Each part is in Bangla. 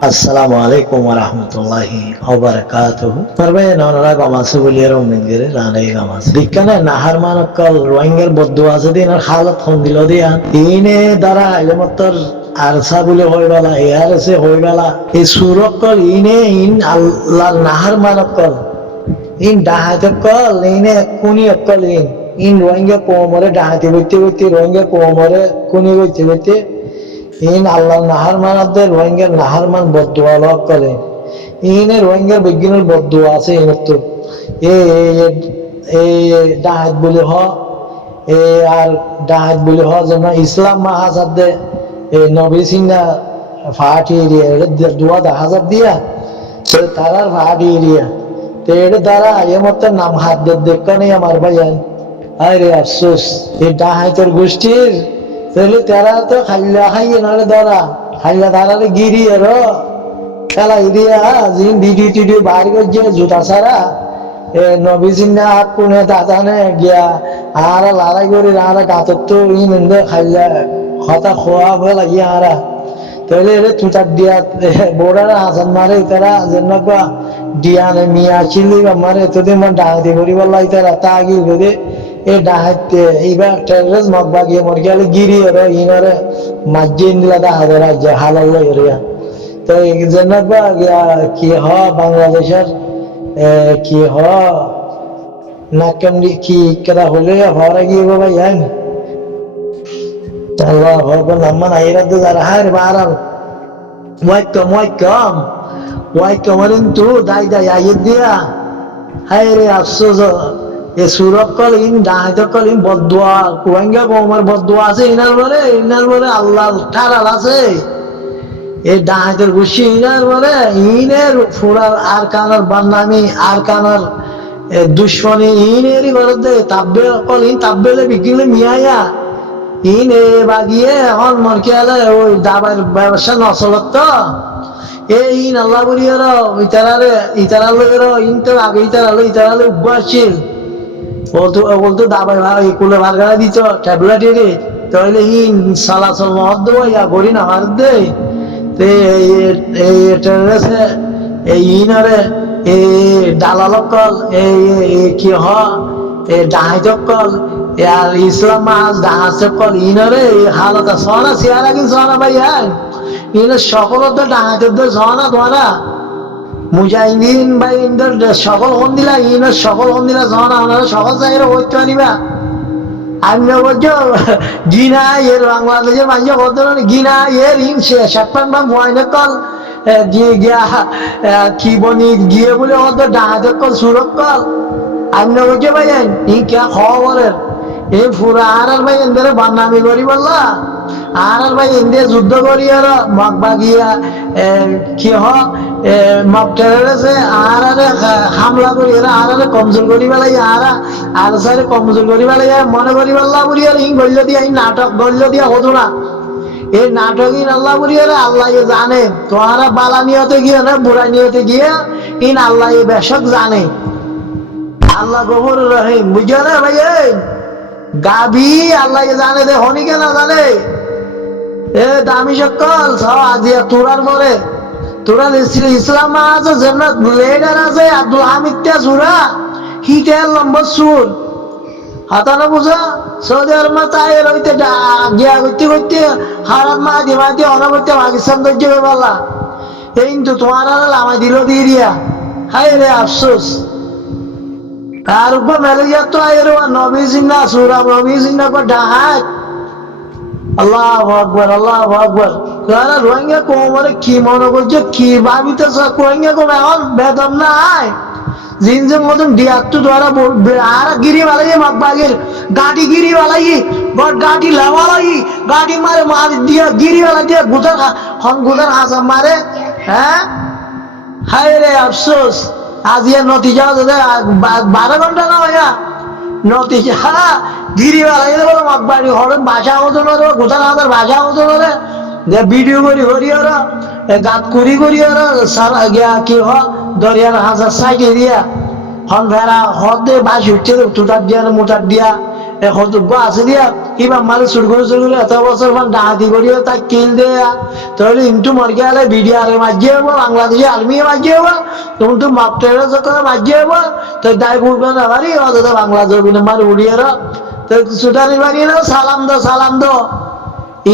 আসসালামু আলাইকুম ওয়া রাহমাতুল্লাহি ওয়া বারাকাতুহু। পারবে ননরা গমাসে বলিয়ার উমিনগিরে রানে গমাস দিককানে নাহার মানকল রোহিঙ্গার বদ্দু আছে দিন হালত খন দিল দিয়া ইনে দ্বারা ইলমতর আরসা বলে হইবালা এআরসে হইবালা এই সুরকল ইনে ইন আল্লাহর নাহার মানকল ইন ডাহাতকল ইনে কুনি অকল ইন রোহিঙ্গা কোমরে ডাহাতে বইতে বইতে রোহিঙ্গা কোমরে কুনি বইতে বইতে ইন আল্লাহ নাহার মানাদের রোহিঙ্গার নাহার মান বদুয়া লক করে ইনে রোহিঙ্গার বিজ্ঞানের বদুয়া আছে ইনতো এ এ ডাহাত বলে হ এ আর ডাহাত বলে হ যেন ইসলাম মাহাজাদে এ নবী সিংনা ফাটি এরিয়া এটা দোয়া হাজার দিয়া তো তারার ফাটি এরিয়া তো এটা দ্বারা এমত নাম হাত দেখনে আমার ভাইয়ান আরে আফসোস এই ডাহাতের গোষ্ঠীর তাহলে তারা তো খাইলা খাইয়ে নাহলে ধরা খাইলা ধারালে গিরি এরো খেলা ইরিয়া জিন ভিডিও টিডিও বাইর করছে জুতা ছাড়া এ নবীজিন না হাত কোনে দাদানে গিয়া আর লড়াই করি আর গাতর তো ইন খাইলা হতা খোয়া হয়ে লাগিয়া আরা তাহলে এর তুতার দিয়া বোর্ডার হাসান মারে তারা যেন ডিয়ানে মিয়া চিল্লি মারে এতদিন মানে ডাহাতি করি বললাই তারা তা গিয়ে করে এ ডাহাতে এইবার টেররিস্ট মগবা গিয়ে মর গেলে গিরি এরা ইনারে মাজ্জিন দিলা দেখা ধরা যে হালাল এরিয়া তো এই জন্য কি হ বাংলাদেশের কি হ নাকান্দি কি কেরা হলে হরা গিয়ে ভাই হ্যাঁ আল্লাহ ভগবান নামান আইরা তো যারা হার বারাল ওয়াইকম কিন্তু দাই দাই আইয়ে দিয়া হায় রে আফসোস এ সুরকল ইন ডাহাতকল ইন বদদুয়া কুয়াঙ্গা কোমর বদদুয়া আছে ইনার বলে আল্লাহ ঠারাল আছে এই ডাহাতের গুছি ইনার বলে ইনের ফুরার আর কানার বান্নামি আর কানার দুশ্মনী ইনেরই বলে দে তাব্বে কল ইন তাব্বেলে বিকিলে মিয়াইয়া ইন এ বাগিয়ে এখন মরকিয়ালে ওই দাবার ব্যবসা নচলত তো এই ইন আল্লাহ বলিয়ার ইতারালে ইন তো আগে ইতারালে উব্বাসছিল বলতো দাবাই ভাই কুলে ভারগাড়া দিত ট্যাবলেট এরে তাহলে ইন সালাসল মহদ্দ ইয়া গড়ি না মার দে এই ইনারে এই দালালকল এই কি হ এই ডাহাইতকল আর ইসলাম মাস ডাহাসকল ইনারে হালত সনা সিয়ারা কি সনা ভাই হ্যাঁ ইনের সকলত ডাহাইতদের সনা তোমারা মুজাহিদিন ভাই ইন্দ্র সকল হন দিলা ইনের সকল হন দিলা সনা ওনারা সকল জায়গায় হইতে আনিবা আমি বলছো গিনা এর বাংলাদেশের মানুষ কত গিনা এর ইন শেষপান বা ময়না কল গিয়ে গিয়া কি বনি গিয়ে বলে অত ডাহাতের কল সুরক কল আমি বলছো ভাই ই কে খবরের এই পুরা আর ভাই এদের বান্নামি করি বললা আর ভাই এদের যুদ্ধ করি আর মগ বাগিয়া কি হ মগ টেরোরিস্টে আর হামলা করি এরা আর কমজোর করি বেলাই আর সারে কমজোর করি বেলাই মনে করি বললা বুড়ি আর ইং গল্য দিয়া এই নাটক গল্য দিয়া হতো না এই নাটক ইন আল্লাহ বুড়ি আর আল্লাহ জানে তোরা বালা নিয়তে গিয়ে না বুড়া নিয়তে গিয়ে ইন আল্লাহ বেশক জানে আল্লাহ গফুর রহিম বুঝছো না ভাই গাভী আল্লাহ জানে দে হনি কেনা জানে এ দামি সকল সব আজিয়া তোরার মরে তোরা ইসলাম আছে জান্নাত লিডার আছে আব্দুল হামিদ তে সুরা হিতে লম্বা সুর হাতানো বুঝা সৌদি আরব তাই রইতে গিয়া করতে হারাত মাঝে অনবরতে পাকিস্তান ধৈর্য হয়ে বললা এই কিন্তু তোমার আমায় দিল দিয়ে দিয়া হায় রে আফসোস তার উপর ম্যালেরিয়া তো আয়ের নবী সিংনা সুরা নবী সিংনা পর ডাহাত আল্লাহু আকবার আল্লাহু আকবার কারা রোহিঙ্গা কোমরে কি মনে করছে কি ভাবিতেছ রোহিঙ্গা কোম এখন বেদম নাই জিনজের মতন ডিয়াত্তু দ্বারা আর গিরি বালাই মগবাগের গাড়ি গিরি বালাই বড় গাড়ি লাওয়ালাই গাড়ি মারে মার দিয়া গিরি বালাই দিয়া গুদার হাসাম মারে হ্যাঁ হায় রে আফসোস আজিয়া নতিজা 12 ঘন্টা না ভাইয়া নতিজা গিরি বালাই বলো মগবাড়ি হরেন ভাষা হতো না গুদার হাজার ভাষা হতো না যে ভিডিও করি ওরা গাত করি ওরা সারা গিয়া কি হ দরিয়ার হাজার সাইডে দিয়া হন ভেড়া হদ দে বাস উঠছে তুটার দিয়া মোটার দিয়া যোগ্য আছে দিয়া কিবা মারে সুরগুলো সুরগুলো এত বছর মান ডাহাতি করিও তাই কিল দেয়া তাহলে ইন্টু মরগে আলে বিডিআরে মাঝিয়ে হবো বাংলাদেশে আর্মিয়ে মাঝিয়ে হবো তুমি তো মাপটেরা যখন মাঝিয়ে হবো তো দায় বুঝবে না বাড়ি অত বাংলা জমিনে মার উড়িয়ে তো সুদানি বাড়ি না সালাম দো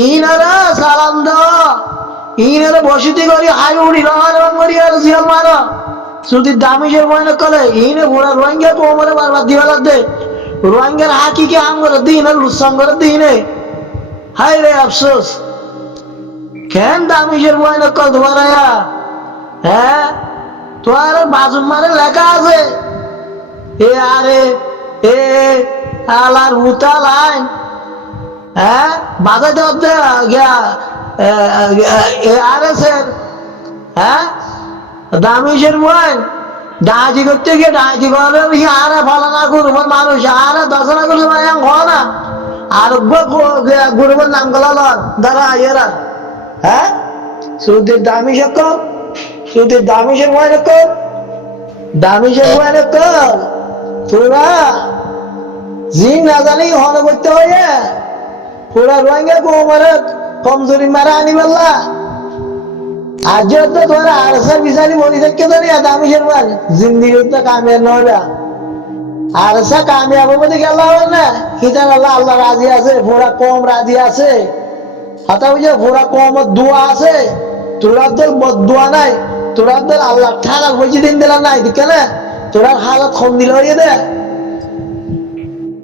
ইনারা সালাম দো ইনারা বসতি করি হাই উড়ি রং করি আর জিয়াল মারো যদি দামিজের মনে করে ইনে ঘোড়া রোহিঙ্গা কোমরে বারবার দিওয়ালা দে রোহিঙ্গার হাকি কে আম করে দিই না লুসাম করে দিই নে হাই রে আফসোস কেন দামিজের মনে কর তোমার হ্যাঁ তোমার বাজুম মারে লেখা আছে এ আরে এ আলার উতা লাইন হ্যাঁ বাজাইতে হচ্ছে গিয়া এ আরে স্যার হ্যাঁ দামিজের মনে ডাহাজি করতে গিয়ে ডাহাজি করে আরে ফালানা গুরুবার মানুষ আরে দশনা করলে মানে না আর গুরুবার নাম গলা লন দাঁড়া এরা হ্যাঁ সুদের দামি সকল সুদের দামি সে মনে কর দামি সে মনে কর তোরা জিন না জানি হন করতে হয় পুরা রোহিঙ্গা কোমরে কমজোরি মারা আনি বললা আজ তো তোরা আরসা বিচারি বলি দেখতে জানি দামি সে মান জিন্দিগি তো কামিয়াব নয় আরসা কামিয়াব বলতে গেল না হিতার আল্লাহ আল্লাহ রাজি আছে পুরা কম রাজি আছে হাতা বুঝে পুরা কম দোয়া আছে তোরা তো দোয়া নাই তোরা তো আল্লাহ ঠালার বলছি দিন দিলাম নাই ঠিক না তোরার হালত কম দিল হয়ে দে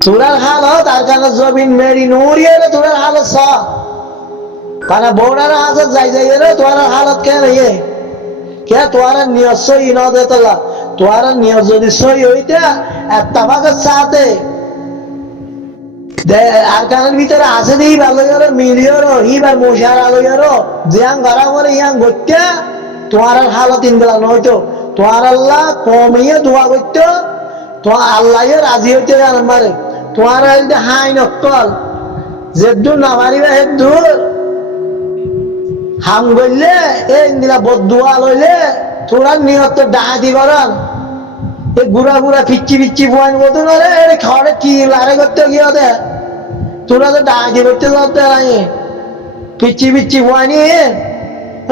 তোরার হালত আর কারণে জমিন মেরি নুরিয়ে রে তোরার হালত স কারণ বৌড়ার হাজত যাই রে তোর হালত কে রে কে তোর নিয়ত সই ন দে তোলা তোর নিয়ত যদি সই হইতে এত্তাফাকের সাথে আর কানের ভিতরে আছে দিই ভালো মিলিয়রো হিবার মশার আলোয়রো জিয়াং গারা করে ইয়াং গত্যা তোমার হালত ইনগুলা নয়তো তোমার আল্লাহ কমিয়ে দোয়া করতো তোমার আল্লাহ রাজি হইতে জানান মারে তোমার হাই নকল যেদূর না মারিবে হেদূর হাম গইলে এই ইন্দিরা বদুয়া লইলে তোরা নিয়ত ডাহাতি করান এই গুড়া গুড়া ফিচ্ছি পোয়াইন মতো নরে খাওয়ারে কি লারে করতে গিয়ে দে তোরা তো ডাহাতি করতে যাতে নাই পিচ্ছি পোয়াইনি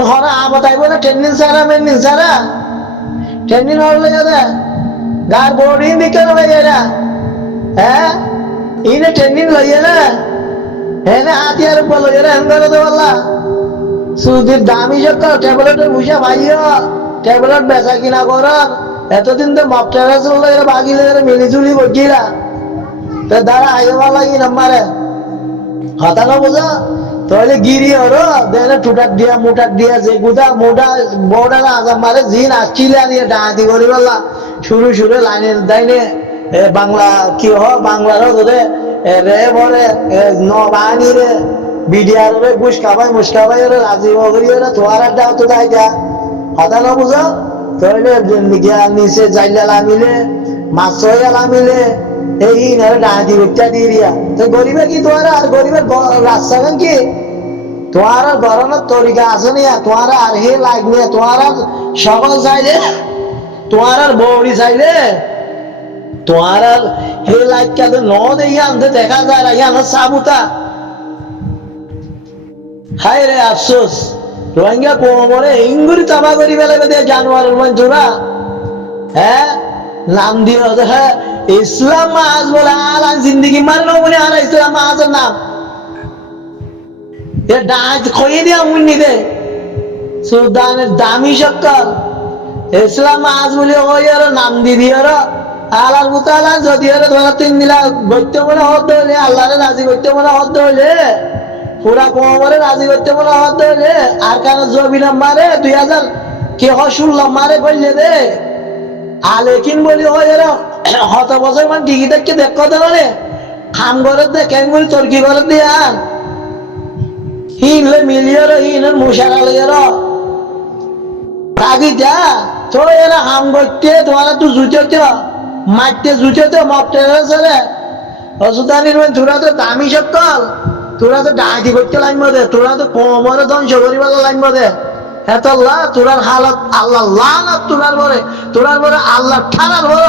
হরা আবাদ আইব না ট্রেনিং সারা মেনিং সারা ট্রেনিং হলে দে গার বোর্ডিং দিকে না এরা হ্যাঁ ইনে ট্রেনিং লইয়ে না হ্যাঁ হাতিয়ার উপর লইয়ে না এমন তো বললা সুদির দামি যত ট্যাবলেটের বুঝা ভাইও ট্যাবলেট বেচা কিনা করার এতদিন তো মাপটারা চললো এরা বাগিলে এরা মিলিজুলি বসছিলা তো দাঁড়া আইবা লাগি নাম্বারে হতানো বোঝা তাহলে গিরি হরো দেনে টুটাক দিয়া মোটাক দিয়া যে গুদা মোটা বড়া আজাম মারে জিন আসছিলে আর ডাহাতি করি বললা শুরু লাইনের দাইনে বাংলা কি হ বাংলারও ধরে রে ভরে ন বাহিনী রে বিডিআর রে মুস্কাবাই রে রাজি মগরি রে তোয়ার দাও তো দাই যা হতা না বুঝো তাহলে গিয়া নিচে যাইলা লামিলে মাছ লামিলে এই নারে ডাহাতি বিচ্ছা দিয়ে দিয়া তো গরিবে কি তোয়ার আর গরিবের রাস্তা কি তোমার গরমের তরিকা আছে না তোমার আর হে লাগবে তোমার সকল চাইলে তোমার আর বৌড়ি চাইলে তোমার আর হে লাইট কাঁদে ন দেখি আনতে দেখা যায় না ইয়ান সাবুতা হায় রে আফসোস রোহিঙ্গা কোমরে ইঙ্গুরি তাবা করি বেলাবে দে জানোয়ারের মন তোরা হ্যাঁ নাম দিও হ্যাঁ ইসলাম মাজ বলে আলা জিন্দগি মারলো মনে আর ইসলাম মাজের নাম এ ডাঁচ খইয়ে দিয়া মুন্নি দে সুদানের দামি সকল ইসলাম মাজ বলে ওই আর নাম দি দিও আলার মুতালা যদি আর ধরা তিন দিলা গত্য মনে হতে হলে আল্লাহরে রাজি করতে মনে হতে হলে পুরা কোমরে রাজি করতে মনে হতে হলে আর কেন জবি নাম্বারে 2000 কে হসুল্লাহ মারে বললে দে আলেকিন বলি হয় এরা হত বছর মানে টিকি দেখকে দেখ কথা মানে খাম ঘরে দে কেন বলি তর্কি ঘরে দিয়ে আন হিনলে মিলিয়র হিনের মশার আলের তাগি যা তো এরা হাম করতে তোমার তো জুচেতে মারতে জুচেতে মপতে রে অসুদানির তোরা তো দামি সকল তোরা তো ডাহাতি করতে লাগবে দে তোরা তো কোমরে ধ্বংস করিবার লাগবে দে এত আল্লাহ তোরার হালত আল্লাহ লানত তোরার পরে আল্লাহ ঠানার বড়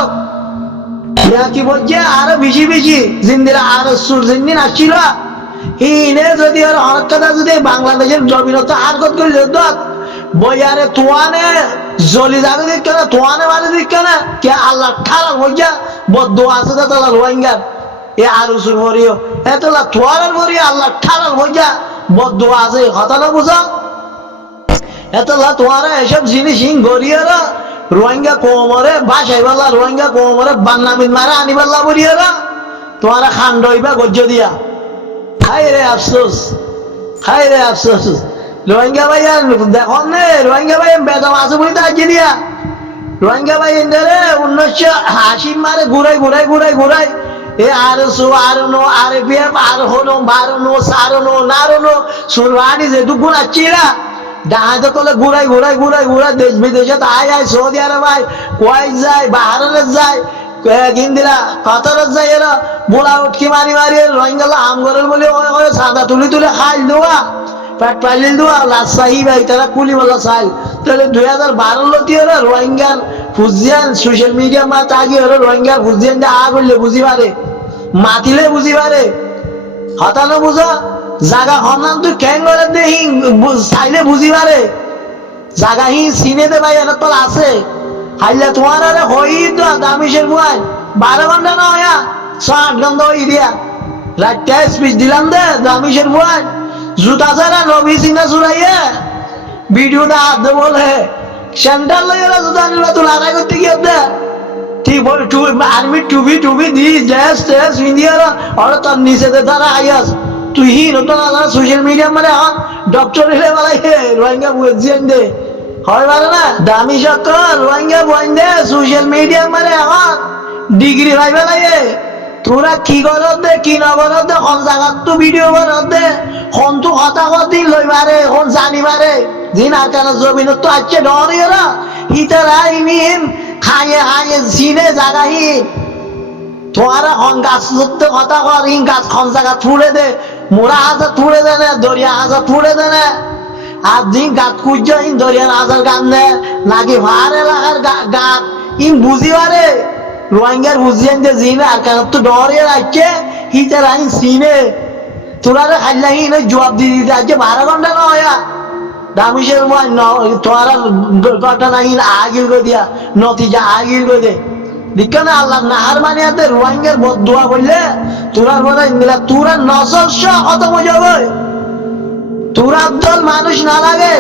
ইয়া কি বলছে আরো বেশি বেশি জিন্দিরা আরো সুর জিন্দিন আসছিল হিনে যদি আর হরকতা যদি বাংলাদেশের জমিনত হারকত করে যেত বইয়ারে তোয়ানে জলি যাবে দিক কেন তোয়ানে মারে দিক কেন কে আল্লাহ ঠালার বইয়া বদ্ধ আছে তো তোলা রোহিঙ্গার এ আরো সুর ভরিও এতলা তোয়ারের ভরি আল্লাহ ঠালার বইয়া বদ্ধ আছে কথা না বুঝা এতলা তোয়ারে এসব জিনিস হিং গড়িয়েরা রোহিঙ্গা কোমরে ভাষাই বললা রোহিঙ্গা কোমরে বান্নামিন মারা আনি বললা বলিয়েরা তোমারা খান রইবা গজ্জ দিয়া খাই রে আফসোস খাই রে আফসোস রোহিঙ্গা ভাই দেখুন নে রোহিঙ্গা ভাই বেদম আছে বলে তো আজকে দিয়া রোহিঙ্গা ভাই ইন্দারে 1980 মারে ঘুরাই ঘুরাই ঘুরাই ঘুরাই এ আরসো আরনো আরপিএফ আর হনো বারনো সারনো নারনো সুরবানি যে দুগুণ আছিরা ডাহাতে কলে ঘুরাই ঘুরাই ঘুরাই ঘুরাই দেশ বিদেশে আয় আয় সৌদি আরব আয় কুয়াইত যায় বাহারের যায় ইন্দিরা কাতারের যায় এরা বোলা উঠকি মারি মারি রোহিঙ্গা আমগরের বলে সাদা তুলি তুলে খাইল দেওয়া পেট পাইলিল দেওয়া রাজশাহী ভাই তারা কুলি বলা চাইল তাহলে 2012 লতি ওরা রোহিঙ্গার ফুজিয়ান সোশ্যাল মিডিয়া মা তাগি ওরা রোহিঙ্গার ফুজিয়ান যে আ করলে বুঝি পারে মাতিলে বুঝি পারে হতানো বুঝা জাগা হনান তুই কেন করে দে চাইলে বুঝি পারে জাগা হি চিনে দে ভাই এনে তোর আছে হাইলে তোমার আরে হই তো দামিশের বুয়াই 12 ঘন্টা না হইয়া 6-8 ঘন্টা হই দিয়া রাতটা স্পিচ দিলাম দে দামিশের বুয়াই জুতা ছাড়া নবী সিংহা চুরাইয়ে ভিডিওটা হাত বলে সেন্টার লই ওরা জুতা নিল তো লড়াই করতে গিয়ে দে ঠিক বল আর্মি টুবি টুবি দি জেস টেস ইন্ডিয়া আর তোর নিচে দে তারা আইয়াস তুই হি নতুন আলাদা সোশ্যাল মিডিয়া মানে হন ডক্টর হিলে বলাই হে রোহিঙ্গা বুঝছেন দে হয় পারে না দামি সকল রোহিঙ্গা বইন দে সোশ্যাল মিডিয়া মানে হন ডিগ্রি ভাই বেলাই তোরা কি করত দে কি নগরত দে কোন জায়গাত তো ভিডিও করত দে কোন তো হতা দিন লই পারে কোন জানি পারে দিন আর কেন জমিনত তো আছে ডরি ওরা হিতারা ইমিম খাইয়ে খাইয়ে জিনে জাগাহি তোরা হন গাছ ধরতে কথা কর ইন গাছ কোন জায়গা তুলে দে মোরা হাজার তুলে দে না দরিয়া হাজার তুলে দে না আর দিন গাত কুজ ইন দরিয়ার হাজার গান দে নাকি ভার এলাকার গাত ইন বুঝি পারে রোহিঙ্গার বুঝিয়েন যে জিনে আর কেন তো ডরিয়ে রাখছে হিতার আইন সিনে তোরা রে খাইলা হিনে জবাব দিয়ে দিতে আজকে 12 ঘন্টা না হয়া দামিশের ময় তোরা ঘটনা নাই আগিল গো দিয়া নতিজা আগিল গো দে দিকে না আল্লাহ নাহার মানিয়াতে রোহিঙ্গার বদুয়া বললে তোরা বলে মিলা তোরা নজরশ খতম হয়ে যাবে তোরা দল মানুষ না লাগে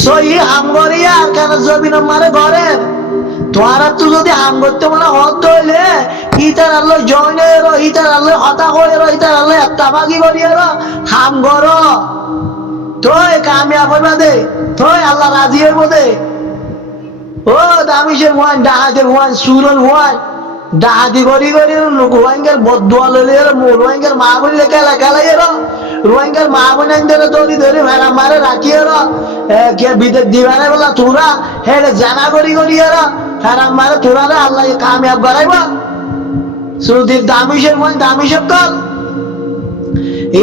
সই হামগরিয়া আর কেন জমিন মারে ঘরে তোরা তো যদি হাম করতে মনে হত হইলে ইতার আল্লাহ জয়নে এরো ইতার আল্লাহ হতা হয়ে এরো ইতার আল্লাহ একটা বাগি করি এরো হাম গর তোই কামিয়াব হইবা দে তোই আল্লাহ রাজি হইব দে ও দামিশের ওয়ান ডাহাতের ওয়ান সুরল ওয়ান ডাহাতি করি করি রোহিঙ্গার বদুয়া লইলে এরো রোহিঙ্গার মা বললে খেলা খেলাই এরো রোহিঙ্গার মা বোন ধরে ধরে ভেড়া মারে রাখি এরো কে বিদেশ দিবানে বলা তোরা হেড়ে জানা করি করি এরো ফেরা মারে তোরা রে আল্লাহ কামিয়াব করাইব সুদীর দামিশের ওয়ান দামিশের কল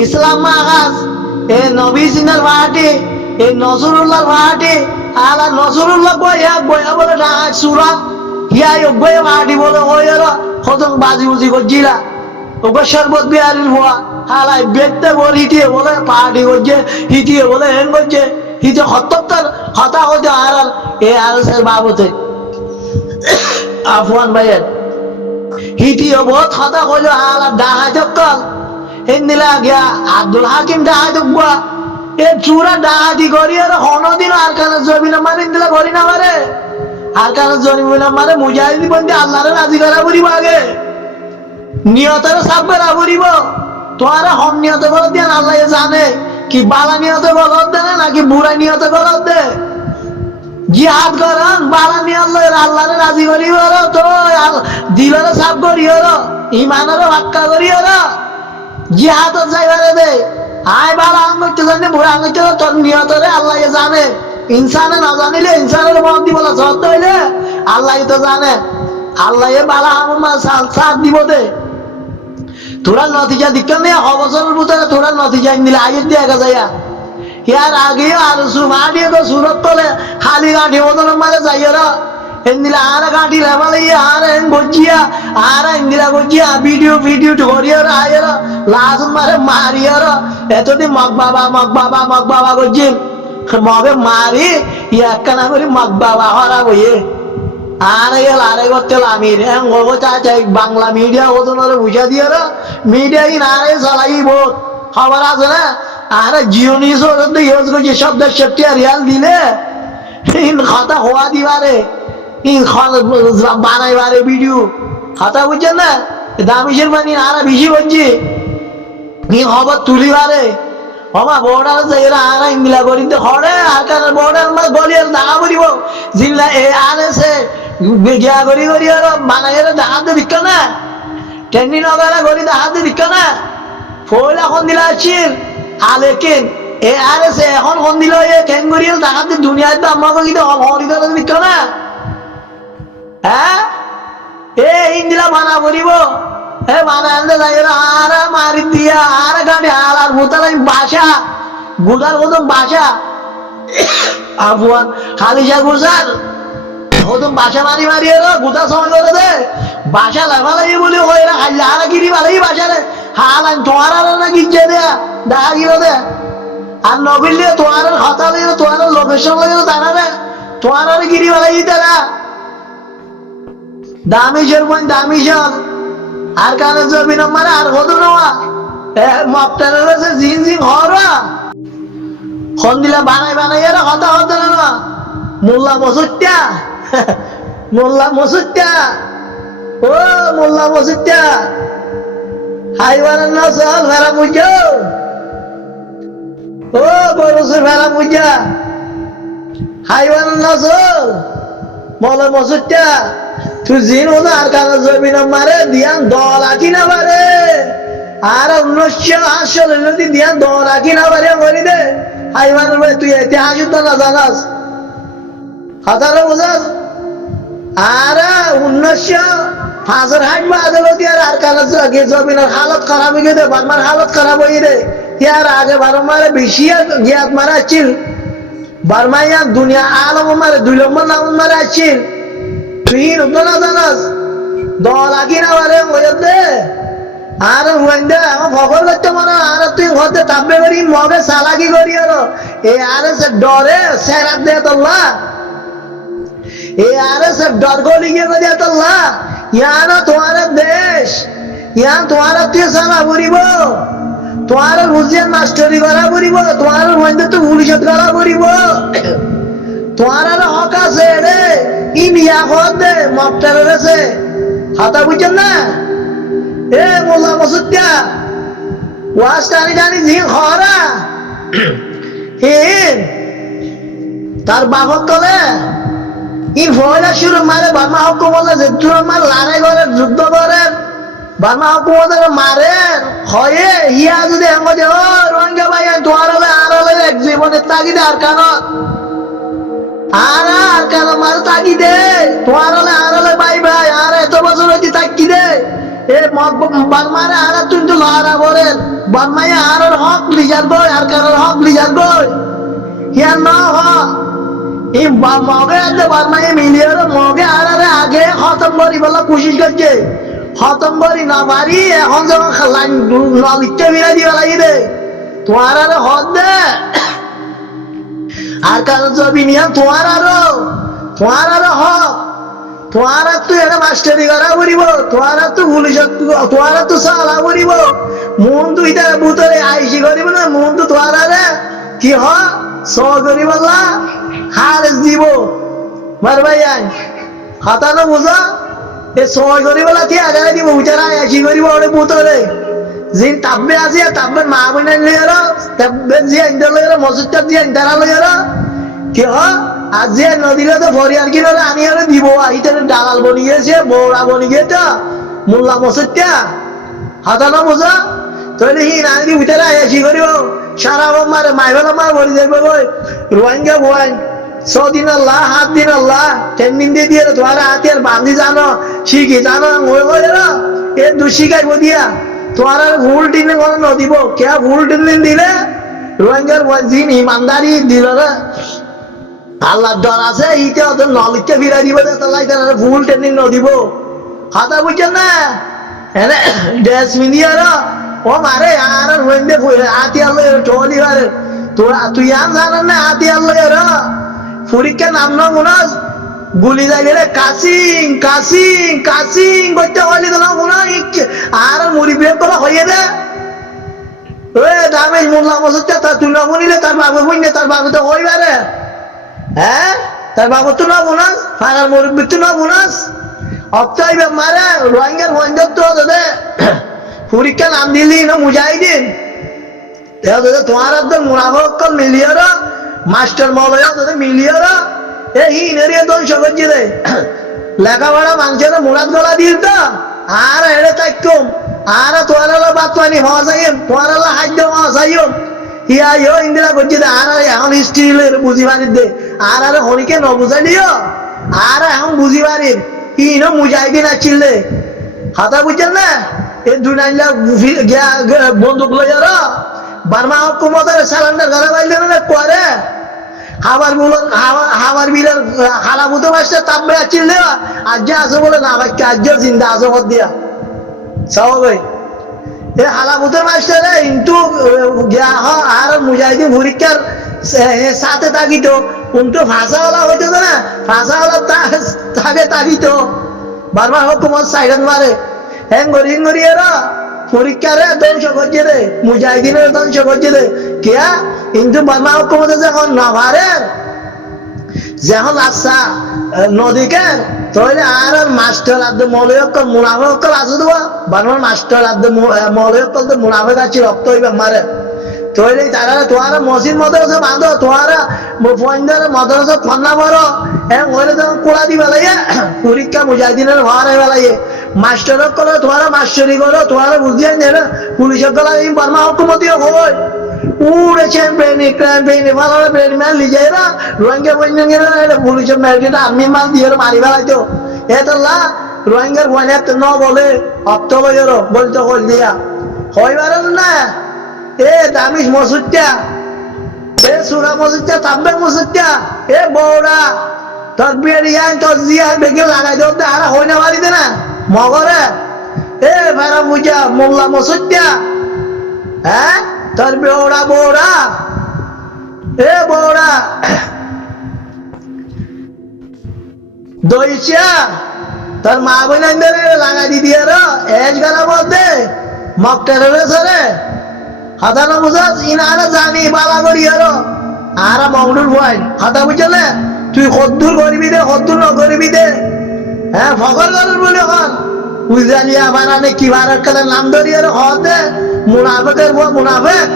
ইসলাম আগাজ এ নবী সিনার ভাটি এ নজরুল্লাহ ভাটি আলা নজরুল্লাহ বইয়া বইয়া বলে না সুরা হিয়াই বইয়া ভাটি বলে ওইরা খতম বাজি বুজি করছিলা ওকে শরবত বিহারির হওয়া হালাই বেগতে বল হিটিয়ে বলে পাহাড়ি করছে হিটিয়ে বলে হেন করছে হিতে হত্যার হতা হতে আর এ আর বাবুতে আফওয়ান ভাইয়ের হিটিয়ে বহুত হতা করলো হালা ডাহা চক্কল হিন্দিলা গিয়া আব্দুল হাকিম ডাহা চকবা এ চূড়া ডাহাতি করি আর হনদিন আর কেন জমিন মারে দিলা করি না মারে আর কেন জমিন মারে মুজাহিদি বন্ধে আল্লাহরে রাজি করা পড়িব আগে নিয়তের সাপ করা পড়িব তোরা হন নিয়ত বলদ দেন আল্লাহ জানে কি বালা নিয়তে বলদ দে নাকি বুড়া নিয়তে বলদ দে জিহাদ করেন বালা নিয়ত আল্লাহরে রাজি করি তো দিলের সাপ করি ইমানের বাক্কা করি জিহাদ যাইবারে দে আয় বালা আঙ্গতে জানে বুড়া আঙ্গতে তোর নিয়তরে আল্লাহ জানে ইনসানে না জানিলে ইনসানের মন দিব না সত্য হইলে আল্লাহ তো জানে আল্লাহ বালা আমার সাথ দিব দে তোরা নতিজা দিকে নেই অবসরের ভিতরে তোরা নতিজা দিলে আগের দিয়ে একা যাইয়া ইয়ার আগে আর সুমাডিয়ে তো সুরত তোলে খালি গাঠি ওদের মারে যাইয়েরা എന്തില ആരെ കാട്ടി ലെവലി ആരെ ഗൊച്ചിയ ആരെ എന്തില ഗൊച്ചിയ ভিডিও ঢরিয়র আয়র লাজম মারে মারিয়র এতদিন মগ বাবা গজ্জি মগে মারি ইয়াকানা করি মগ বাবা হরা বইয়ে আরে করতে আমির গো চাচা বাংলা মিডিয়া ওজনের বুঝা দিয়র মিডিয়া ইন আরে চালাইব খবর আছে না আরে জিও নিউজ ওদের ইউজ করছে শব্দ সেফটি রিয়াল দিলে ইন কথা হওয়া দিবারে ইন বানাইবারে ভিডিও কথা বুঝছেন না দামিশের মানে আরা বেশি বলছি নি খবর তুলিবারে হমা বর্ডার যাইরা আরা ইংলা করিতে হরে আর কার বর্ডার মা গলিয়ার দাগা করিব জিল্লা এ আরএসে গিয়া করি আর বানাইরা দাগাতে দিক না টেন্নি নগরা করি দাগাতে দিক না ফল এখন দিলা আছির আলেকিন এ আরএসে এখন কোন দিল এ কেঙ্গুরিয়াল দাগাতে দুনিয়ার দাম আমাকে কিন্তু হরিদার দিক না হ্যাঁ এ ইন্দিলা মানা করিব এ মানা আনতে যাইরা আরা মারি দিয়া আর গাড়ি আর বোতলাই বাসা গুদার মতন বাসা আফওয়ান খালিশা গুজার মতন বাসা মারি এলো গুদা সময় করে দে বাসা লাগালাই বলি কইরা খালি আর গিরি বালাই বাসা রে হালান তোমার আর না গিজে দে দেখা গিল দে আর নবিলে তোমার কথা লইলো তোমার লোকেশন লইলো জানা রে তোমার আর গিরি বালাই দিতে না দামিশর আর কানে জমি নম্বর আর কত নেওয়া মপটারে রয়েছে জিন হরা খন দিলা বানাই এরা কথা হতে না মোল্লা মসুদ্দা ও মোল্লা মসুদ্দা হাইওয়ানের না চল ভেড়া বুঝো ও বরসের ভেড়া বুঝা হাইওয়ানের না চল মোল্লা মসুদ্দা তুই জিন হলো আর কানে জমি নম্বরে দিয়ান দল আঁকি না পারে আর 1980 যদি দিয়ান দল আঁকি না পারে করি দে হাইওয়ানের ভাই তুই ইতিহাস তো না জানাস কথাটা বুঝাস আর 1965 বাদলতি আর কানে জমিনের হালত খারাপ হয়ে গেছে বারবার হালত খারাপ হয়ে রে ইয়ার আগে বারমারে বেশি গিয়াত মারা ছিল বারমাইয়া দুনিয়া আলম মারে 2 নম্বর নাম মারা ছিল তুই না জানাস দল আঁকি না পারে দে আর হুয়াইন্দা আমার ফকর করতে মনে আর তুই ঘরতে তাপবে করি মগে চালাকি করি আর এ আর সে ডরে সেরাত দে তোল্লা এ আর সে ডর গলি গিয়ে দে তোল্লা ইয়ান তোমার দেশ ইয়ান তোমার তুই সালা পড়িব তোমার রুজিয়ান মাস্টারি করা পড়িব তোমার হুয়াইন্দা তুই পুলিশত করা পড়িব তোমার আর হক আছে রে ইন্ডিয়া খোঁজ দে মপটার রয়েছে কথা বুঝছেন না এ মোল্লা মসুদ্দা ওয়াজ টানি জি খরা হে তার বাপক তলে ই ভয়লা শুরু মারে বার্মা হুকুমত যে তুই মার লড়াই করে যুদ্ধ করে বার্মা হুকুমত মারে হয়ে ইয়া যদি এমন যে ও রোহিঙ্গা ভাই তোমার হলে আর হলে এক জীবনের তাগিদে আর কানত আর কেন মাল তাকি দে তোমার হলে আর হলে ভাই আর এত বছর হইতে তাকি দে এ বার্মারে আর তুই তো লড়া বলে বার্মাই আর হক লিজার গই আর কেন হক লিজার গই ইয়ার ন হ এই মগে বার্মাই মিলিয়ে মগে আর আগে খতম করি বলে কোশিশ করছে খতম করি না পারি এখন যখন লাইন নলিতে বিরা দিবা লাগি দে তোমার আর হক দে আর কারো জমি নিয়ে তোমার আরো হক তোমার আর তুই এটা মাস্টারি করা পড়িব তোমার আর তো পুলিশ তোমার আর তো চালা পড়িব মন তুই তার ভিতরে আইসি করিব না মন তো তোমার আরে কি হ স করিব হারেস দিব মার ভাই হাতা না বুঝা এ সয় করিব ঠিক আগে দিব উচারা আইসি করিব ওরে ভিতরে জিন তাব্বে আছে তাব্বে মা বইনা লইয়ার তাব্বে জি ইন্দা লইয়ার মসজিদটা জি ইন্দারা লইয়ার কি হ আজ যে নদীরে তো ফরিয়ার কি না আমি আর দিব আইতে দালাল বনি গেছে বড়া বনি গেছে মোল্লা মসজিদটা হাতানো বুঝা তাহলে হি না দি ভিতরে আইসি করিব সারা মারে মাইবেলা মার বলি যাইব কই রোহিঙ্গা ভয় 6 দিন আল্লাহ 7 দিন আল্লাহ 10 দিন দিয়ে তোমার হাতে আর বান্ধি জানো শিখি জানো ওই কইরা এ দুশি গাইব দিয়া তোমার ভুল টিনে কোনো নদিব কে ভুল টিন দিলে রোহিঙ্গার জিন ইমানদারি দিল না আল্লাহর ডর আছে ইতে ওদের নলিককে ফিরাই দিব ফুল ট্রেনিং নদিব কথা বুঝছেন না এনে ড্রেস মিলিয়ার ও মারে আর ওয়েন্দে আতি আল্লাহ টোলি মারে তোরা তুই আর জানান না আতি আল্লাহ পরীক্ষা নাম না মুনাস গুলি যাই রে কাসিং কাসিং কাসিং করতে হলি তো না মুনা আর মুড়ি ব্রেক করা হইয়ে দে ওই দামে মোল্লা মসজিদটা তার তুই না বলিলে তার বাবু বইনে তার বাবু তো হইবারে হ্যাঁ তার বাবু তো না বোনাস ফারার মুরব্বী তো না বোনাস অপ্তাইবে মারে রোহিঙ্গার বন্ধক তো দে পরীক্ষা নাম দিলি না মুজাহিদিন তোমার একদম মুনাফক মিলিয়র মাস্টার মলয় মিলিয়র এই নেরিয়ে ধ্বংস করছি রে লেখাপড়া মানুষের মুরাদ গলা দিল তো আর এড়ে থাকুম আর তোমার বাদ পানি হওয়া যাই তোমার খাদ্য হওয়া যাই ইয়া ইয়ো ইন্দিরা করছি দে আর এখন হিস্ট্রি বুঝি পারি দে আর হরিকে ন বুঝাইলিও আর এখন বুঝি পারি ইনো মুজাহিদিন আছিল দে হাতা বুঝছেন না এই দুই নাইলা বন্দুক লই আর বার্মা হুকুমতের সালান্ডার ঘরে বাইলে না করে হাবার বিলের হালাবুতো মাসটা তাপবে আছিল দে আজ আছে বলে না ভাই আজ জিন্দা আছে হত দিয়া স্বাভাবিক এই হালাবুতের মাস্টারে কিন্তু আর মুজাহিদিন পরীক্ষার সাথে থাকিত কিন্তু ফাঁসাওয়ালা হইতো না ফাঁসাওয়ালা তাকে থাকিত বারবার হুকুমত সাইডন মারে হ্যাং গড়ি এরা পরীক্ষারে ধ্বংস করছে রে মুজাহিদিনের ধ্বংস করছে রে কেয়া কিন্তু বার্মা হুকুমতে যখন না পারে যখন আচ্ছা নদীকে তাহলে আর মাস্টার আদ মলয়কল মুনাফিকল আছে দেওয়া বানর মাস্টার আদ মলয়কল তো মুনাফিক আছে রক্ত হইবে মারে তাহলে তারা তোমার মসজিদ মাদ্রাসা বাঁধো তোমার ফন্ডের মাদ্রাসা ফন্না বড় এবং হইলে তখন কোলা দিবে লাগে পরীক্ষা মুজাহিদিনের হওয়ার হয়ে লাগে মাস্টার করো তোমার মাস্টারি করো তোমার বুঝিয়ে নেবে পুলিশের গলা এই বার্মা হুকুমতিও হয় উড়েছেন ব্রেনি ব্রেনি ভালো ব্রেনি ম্যান লিজে না রোহিঙ্গা বইনে পুলিশের ম্যারিটা আর্মি মাল দিয়ে মারি ফেলাইতো এতলা রোহিঙ্গার বইনে ন বলে অপ্ত বইয়েরও বলতে হল দিয়া হইবার না এ দামিস মসুদটা এ সুরা মসুদটা তাব্বে মসুদটা এ বৌড়া তোর বিয়ারিয়ান তোর জিয়া বেগে লাগাই দেব আর হই না বাড়িতে না মগরে এ ফেরা বুঝা মোল্লা মসুদটা হ্যাঁ তোর বৌড়া বৌড়া এ বৌড়া দইছা তোর মা বোনের লাগাই দিদি আর এজ গালা বলতে মকটারে সরে হাতানো বুঝাস ইনারা জানি বালা করি আর মংডুর ভয় হাতা বুঝলে তুই কদ্দুর করবি দে কদ্দুর ন করবি দে হ্যাঁ ফকর করার বলে হন উজালিয়া বানানে কি বারের কালে নাম ধরি আর হন দে মুনাফেকের ভুয়া মুনাফেক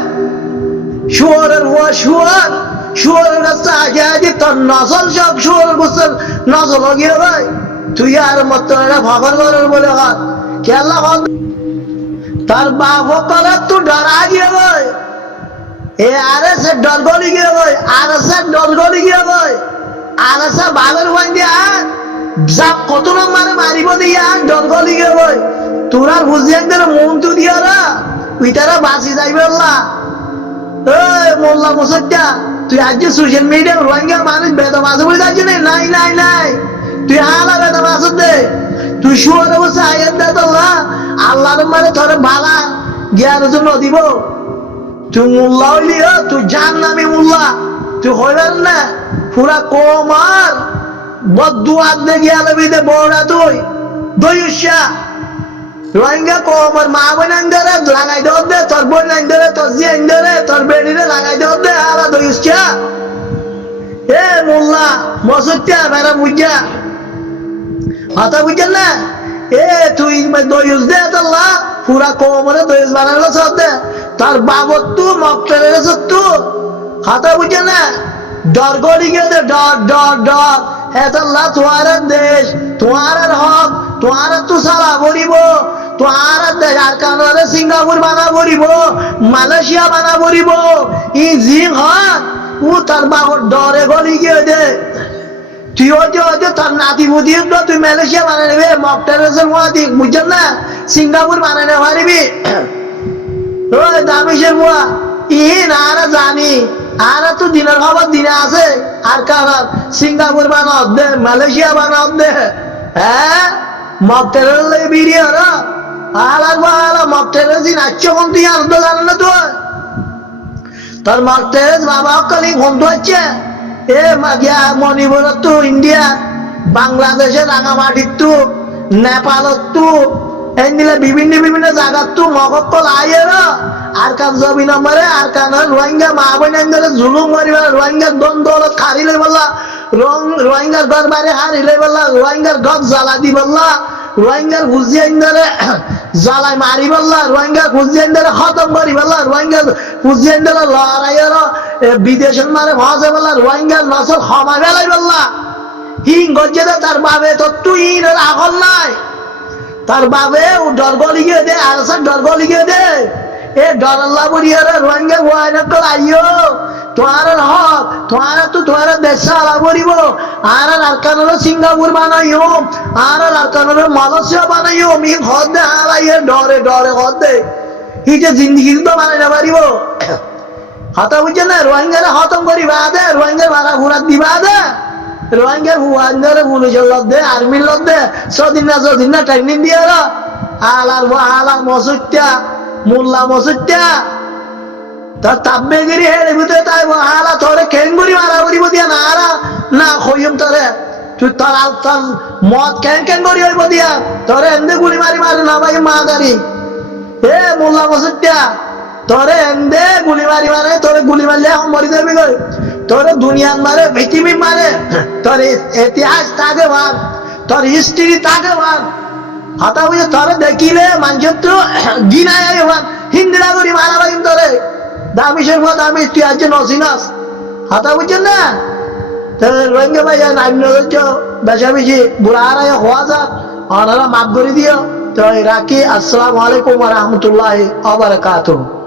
শুয়ারের ভুয়া শুয়ার শুয়ারের কাছে আগে আগে তোর নজল সব শুয়ার গোসল নজল গিয়ে ভাই তুই আর মত ফকর করার বলে হন খেলা হন তার বাপ কলে তু ডরা গিয়ে বই এ আর এসে ডর গলি গিয়ে বই আর এসে ডর গলি গিয়ে বই আর এসে বাবের বই দিয়া যা কত নম্বরে মারিব দিয়া ডর গলি গিয়ে বই তোর আর বুঝিয়ে দিলে মন তু দিয়া রা তুই তারা বাঁচি যাইবে আল্লাহ এই মোল্লা মুসদ্দা তুই আজ সোশ্যাল মিডিয়া রোহিঙ্গা মানুষ বেদম আছে বলে যাচ্ছি নাই নাই নাই তুই হালা বেদম আসত দে তুই শুয়ার অবস্থা আয়াত দে তো আল্লাহর মানে তোর বালা জ্ঞান জন্য দিব তুই মোল্লা হইলি তুই জান নামি মোল্লা তুই হইলেন না পুরা কমার বদুয়াত দে গিয়ালবি দে বড়া তুই দয়ুষা রোহিঙ্গা কমার মা বোন আইন্দরে লাগাই দেব দে তোর বোন আইন্দরে তোর জি আইন্দরে তোর বেড়িরে লাগাই দেব দে আলা দয়ুষা এ মোল্লা মসুদটা বেড়া বুঝা কথা বুঝছেন না এ তুই দয়ুস দে আল্লাহ পুরা কোমরে দয়ুস বানালো সব দে তার বাবত তু মক্তরের সত্তু কথা বুঝছেন না ডর গড়ি গিয়ে দে ডর ডর ডর হ্যাঁ আল্লাহ তোমার দেশ তোমার হক তোমার তু সারা বলিব তোমার দেশ আর কানারে সিঙ্গাপুর বানা বলিব মালয়েশিয়া বানা বলিব ই জি হক ও তার বাবর ডরে গড়ি গিয়ে দে তুই হয়তো তোর নাতি বুদ্ধি তুই মালয়েশিয়া বানিয়ে নেবে মকটারের মুয়াদি বুঝছেন না সিঙ্গাপুর বানানো পারবি ওই দামিসের মুয়া ইন আর জানি আর তো দিনের খবর দিনে আছে আর কার সিঙ্গাপুর বানাও দে মালয়েশিয়া বানাও দে হ্যাঁ মকটেলের বিড়িয়ে না আলার বালা মকটেলের দিন আচ্ছা কোন তুই আর তো জানো না তুই তোর মকটেল বাবা কালি বন্ধু হচ্ছে এ মাগিয়া মণিপুর তো ইন্ডিয়া বাংলাদেশের রাঙামাটির তো নেপালত তো এই নিলে বিভিন্ন বিভিন্ন জায়গার তো মকল আয়ে না আর কান জবি নম্বরে আর কান রোহিঙ্গা মা বোনের জুলুম করিবা রোহিঙ্গার দ্বন্দ্ব খারিলে বললা রোহিঙ্গার ঘর বাইরে হারিলে বললা রোহিঙ্গার ঘর জ্বালা দি বললা রোহিঙ্গার হুজিয়াইন্দারে জ্বালাই মারি বললা রোহিঙ্গার হুজিয়াইন্দারে খতম করি বললা রোহিঙ্গার হুজিয়াইন্দারে লড়াইয়ের বিদেশের মারে ভাজে বললা রোহিঙ্গার নসল ক্ষমা বেলাই বললা হিং গজ্জে দে তার বাবে তো তুই আগল নাই তার বাবে ও ডরগলি গিয়ে দে আর সব ডরগলি গিয়ে দে এ ডরল্লা বুড়িয়ে রোহিঙ্গা ওয়াইনা কল আইও তোমার হক তোমার দেশ আলা করিব আর আরকানোর সিঙ্গাপুর বানাইও আর আরকানোর মালয়েশিয়া বানাইও মি ঘর দে হারাইয়ে ডরে ডরে ঘর দে হিটে জিন্দিগি তো বানাই না পারিব হতা বুঝছে না রোহিঙ্গারে খতম করিবা দে রোহিঙ্গার ভাড়া ঘুরা দিবা দে রোহিঙ্গার হুয়ান্দারে পুলিশের লোক দে আর্মির লোক দে সদিন না ট্রেনিং দিয়ে আলার মসুদটা মোল্লা মসুদটা তোর তাব্বেগিরি হেড়ে ভিতরে তাই হালা তোরে কেঙ্গুরি মারা করিব দিয়া না আরা না খইম তোরে তুই তোর মদ কেন করি হইব দিয়া তোরে এন্দে গুলি মারি না ভাই মা দাঁড়ি এ মোল্লা মসুদটা তোরে এন্দে গুলি মারে তোরে গুলি মারলে এখন মরি যাবি গই তোরে দুনিয়ার মারে পৃথিবী মারে তোর ইতিহাস তাকে ভাব তোর হিস্ট্রি তাকে ভাব হতা বুঝে তোরে দেখিলে মানুষের তো গিনায় ভাব হিন্দিরা করি মারা ভাই তোরে দামিসের মত আমি তুই আজ নসিনাস হতা বুঝছেন না রোহিঙ্গা ভাই নাইন বেশা বেশি বুড়া হারাই হওয়া যাক ওনারা মাফ করে দিও তো রাখি আসসালামু আলাইকুম ওয়া রাহমাতুল্লাহি ওয়া বারাকাতুহু।